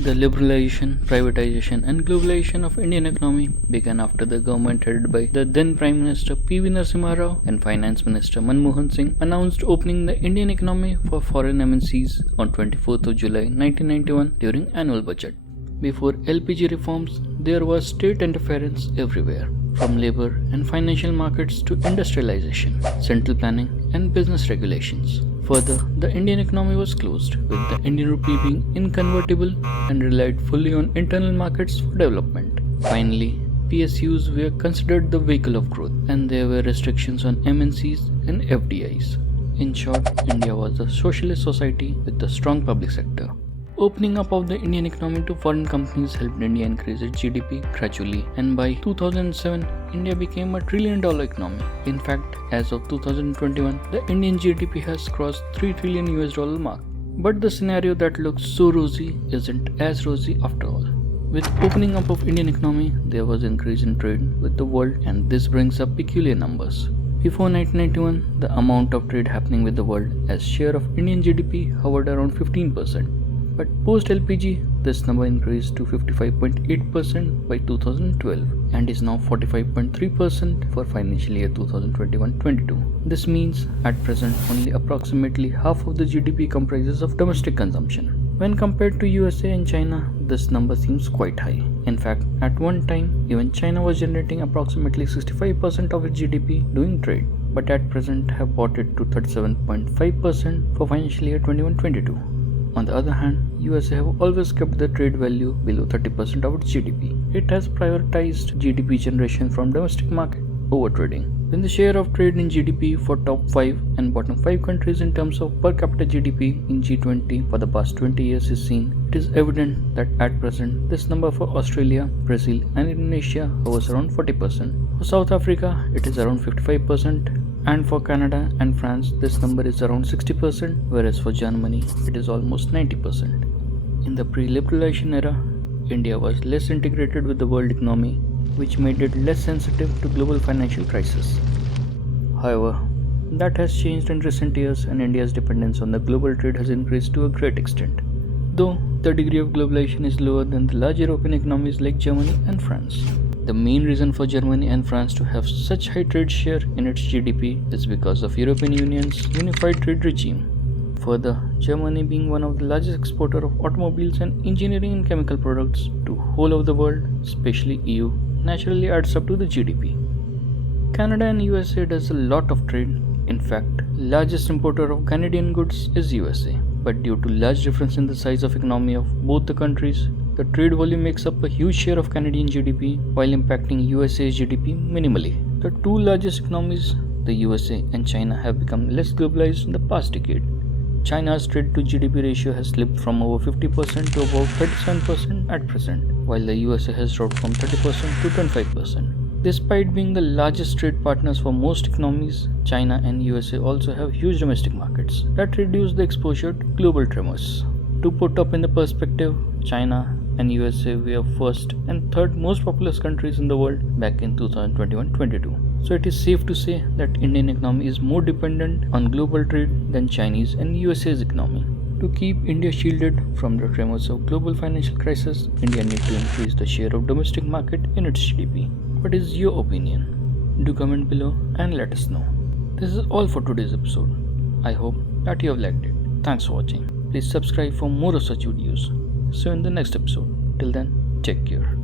The liberalization, privatization, and globalization of Indian economy began after the government headed by the then Prime Minister P.V. Narasimha Rao and Finance Minister Manmohan Singh announced opening the Indian economy for foreign MNCs on 24th of July 1991 during annual budget. Before LPG reforms, there was state interference everywhere, from labor and financial markets to industrialization, central planning, and business regulations. Further, the Indian economy was closed, with the Indian rupee being inconvertible and relied fully on internal markets for development. Finally, PSUs were considered the vehicle of growth, and there were restrictions on MNCs and FDIs. In short, India was a socialist society with a strong public sector. Opening up of the Indian economy to foreign companies helped India increase its GDP gradually, and by 2007, India became a $1 trillion economy. In fact, as of 2021, the Indian GDP has crossed $3 trillion mark. But the scenario that looks so rosy isn't as rosy after all. With opening up of Indian economy, there was increase in trade with the world, and this brings up peculiar numbers. Before 1991, the amount of trade happening with the world as share of Indian GDP hovered around 15%. But post LPG, this number increased to 55.8% by 2012 and is now 45.3% for financial year 2021-22. This means at present only approximately half of the GDP comprises of domestic consumption. When compared to USA and China, this number seems quite high. In fact, at one time, even China was generating approximately 65% of its GDP doing trade, but at present have brought it to 37.5% for financial year 21-22. On the other hand, USA have always kept the trade value below 30% of its GDP. It has prioritized GDP generation from domestic market over trading. When the share of trade in GDP for top 5 and bottom 5 countries in terms of per capita GDP in G20 for the past 20 years is seen, it is evident that at present this number for Australia, Brazil and Indonesia hovers around 40%. For South Africa, it is around 55%. And for Canada and France, this number is around 60%, whereas for Germany, it is almost 90%. In the pre-liberalization era, India was less integrated with the world economy, which made it less sensitive to global financial crisis. However, that has changed in recent years, and India's dependence on the global trade has increased to a great extent, though the degree of globalization is lower than the large European economies like Germany and France. The main reason for Germany and France to have such high trade share in its GDP is because of European Union's unified trade regime. Further, Germany being one of the largest exporters of automobiles and engineering and chemical products to whole of the world, especially EU, naturally adds up to the GDP. Canada and USA does a lot of trade. In fact, largest importer of Canadian goods is USA. But due to large difference in the size of economy of both the countries, the trade volume makes up a huge share of Canadian GDP while impacting USA's GDP minimally. The two largest economies, the USA and China, have become less globalized in the past decade. China's trade to GDP ratio has slipped from over 50% to about 37% at present, while the USA has dropped from 30% to 25%. Despite being the largest trade partners for most economies, China and USA also have huge domestic markets that reduce the exposure to global tremors. To put up in the perspective, China and USA were first and third most populous countries in the world back in 2021-22. So it is safe to say that Indian economy is more dependent on global trade than Chinese and USA's economy. To keep India shielded from the tremors of global financial crisis, India needs to increase the share of domestic market in its GDP. What is your opinion? Do comment below and let us know. This is all for today's episode. I hope that you have liked it. Thanks for watching. Please subscribe for more of such videos. See you in the next episode. Till then, take care.